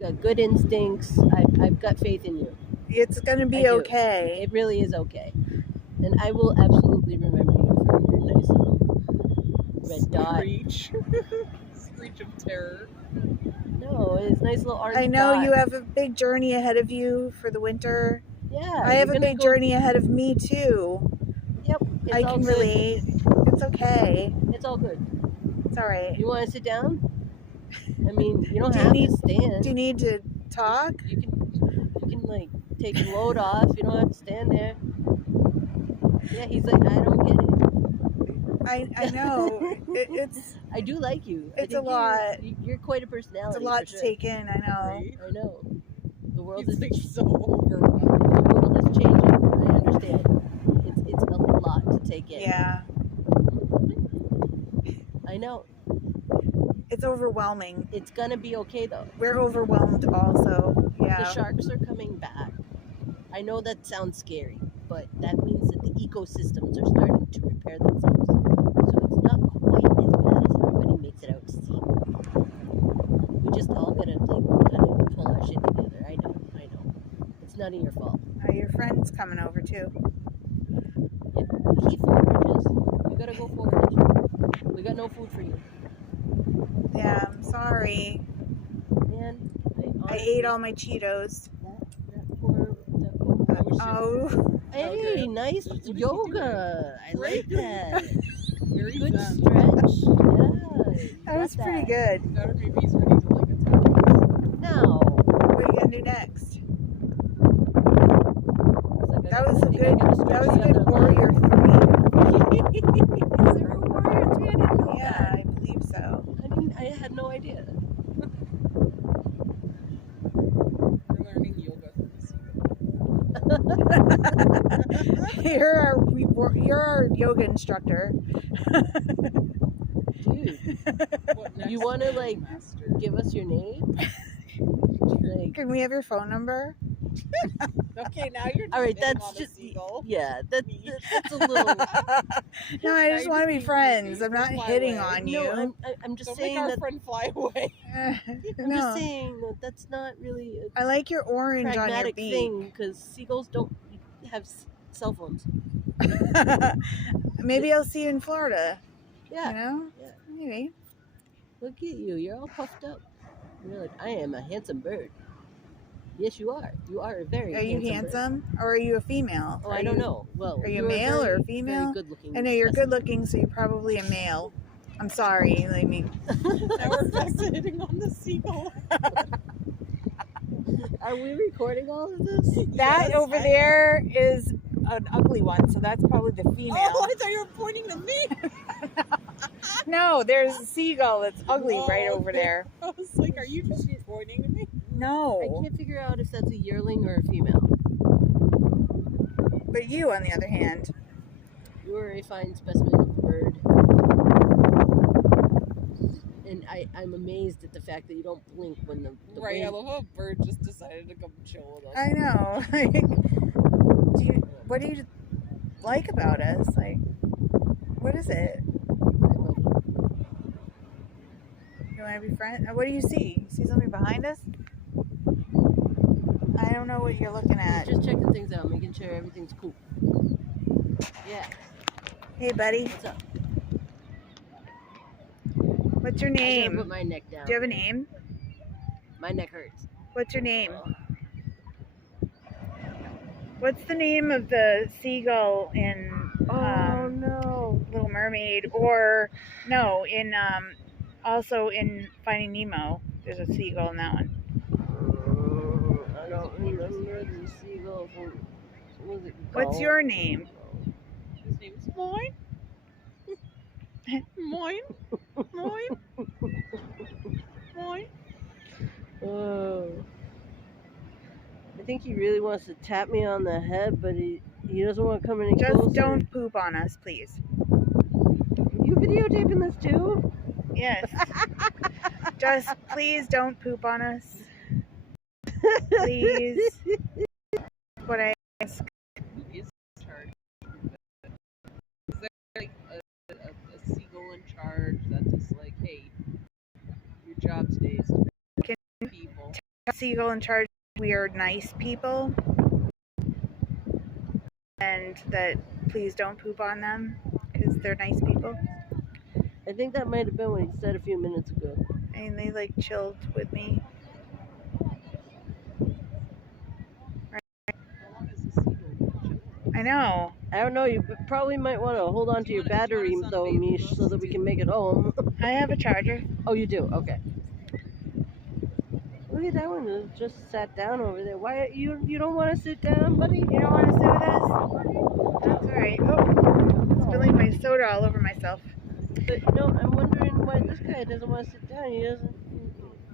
got good instincts. I've got faith in you. It's gonna be okay. It really is okay. And I will absolutely remember you for your nice little red dot. Screech. Screech of terror. No, it's nice little orange I know dot. you have a big journey ahead of you for the winter. Yeah. I have a big journey ahead of me too. Yep. I can relate. It's okay. It's all good. It's all right. You want to sit down? I mean, you don't have to stand. Do you need to talk? You can like take the load off. You don't have to stand there. Yeah, he's like, I don't get it. I know. It's. I do like you. It's a lot. You're quite a personality. It's a lot to take in. I know. Right? I know. The world is like so overwhelmed. The world is changing. I understand. It's a lot to take in. Yeah. I know. It's overwhelming. It's gonna be okay though. We're overwhelmed also. Yeah. The sharks are coming back. I know that sounds scary, but that means that the ecosystems are starting to repair themselves. So it's not quite as bad as everybody makes it out to seem. We just all gotta like kind of pull our shit together. I know. It's none of your fault. Your friend's coming over too. Yeah. He forages. You gotta go forage. We got no food for you. Yeah, I'm sorry. Man, I ate all my Cheetos. That poor. Oh. Hey, nice yoga. I like that. Very good fun. stretch. Yeah. That was pretty good. That would be he's ready to like attack. Now, what are you gonna do next? That was a good warrior 3. Is there a warrior 3? I didn't know Yeah, that. I believe so. I had no idea. We're learning yoga from the seagull. You're our yoga instructor. Dude, you want to like give us your name? Like, can we have your phone number? Okay, now you're just all right. hitting That's on just the seagull. yeah. That's a little. No, I just want to be friends. I'm not hitting on you. No, I'm just Don't saying make our that. friend fly away. I'm just saying that that's not really a I like your orange on your pragmatic beak. thing because seagulls don't have cell phones. Maybe I'll see you in Florida. Yeah. You know? Yeah. Maybe. Look at you. You're all puffed up. You're like, I am a handsome bird. Yes, you are. You are a very Are you handsome? Or are you a female? Oh, I don't know. Well, are you a male or a female? Very good looking. I know you're good looking, so you're probably a male. I'm sorry. I mean, now we're back to hitting on the seagull. Are we recording all of this? That over there is an ugly one, so that's probably the female. Oh, I thought you were pointing to me. No, there's a seagull that's ugly right over there. I was like, are you just pointing to me? No. I can't figure out if that's a yearling or a female. But you, on the other hand. You are a fine specimen of bird. And I'm amazed at the fact that you don't blink when the right, wind... I love how a bird just decided to come chill with us. I know. What do you like about us? Like, what is it? You want to be friends? What do you see? You see something behind us? I don't know what you're looking at. Just checking things out, making sure everything's cool. Yeah. Hey, buddy. What's up? What's your name? I gotta put my neck down. Do you have a name? My neck hurts. What's your name? What's the name of the seagull in no, Little Mermaid? Or no, in also in Finding Nemo. There's a seagull in that one. I don't remember the seagull from. What was it called? What's your name? His name's Moin. Moin. Moin. Moin. Oh. I think he really wants to tap me on the head, but he doesn't want to come any closer. Just don't poop on us, please. Are you videotaping this too? Yes. Just please don't poop on us. Please. What I ask. Who is in charge? Is there like a seagull in charge that just like, hey, your job stays to Can people? seagull in charge of weird nice people, and that please don't poop on them because they're nice people. I think that might have been what he said a few minutes ago. And they like chilled with me. How long is the seagull gonna chill? I know. I don't know. You probably might want to hold on to your battery though, Mish, so that we can make it home. I have a charger. Oh, you do? Okay. Look at that one. It just sat down over there. Why you don't want to sit down, buddy? You don't want to sit with us? That's alright. Oh, spilling my soda all over myself. But you know, I'm wondering why this guy doesn't want to sit down. He doesn't.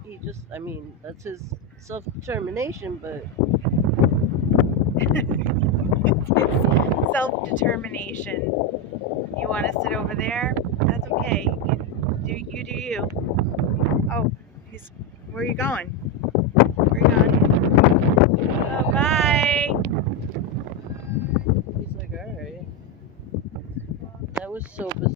He just. I mean, that's his self-determination, but. It's self-determination. You want to sit over there? That's okay. You do you. Oh, where are you going? Where are you going? Oh, bye. He's like, all right. That was so bizarre.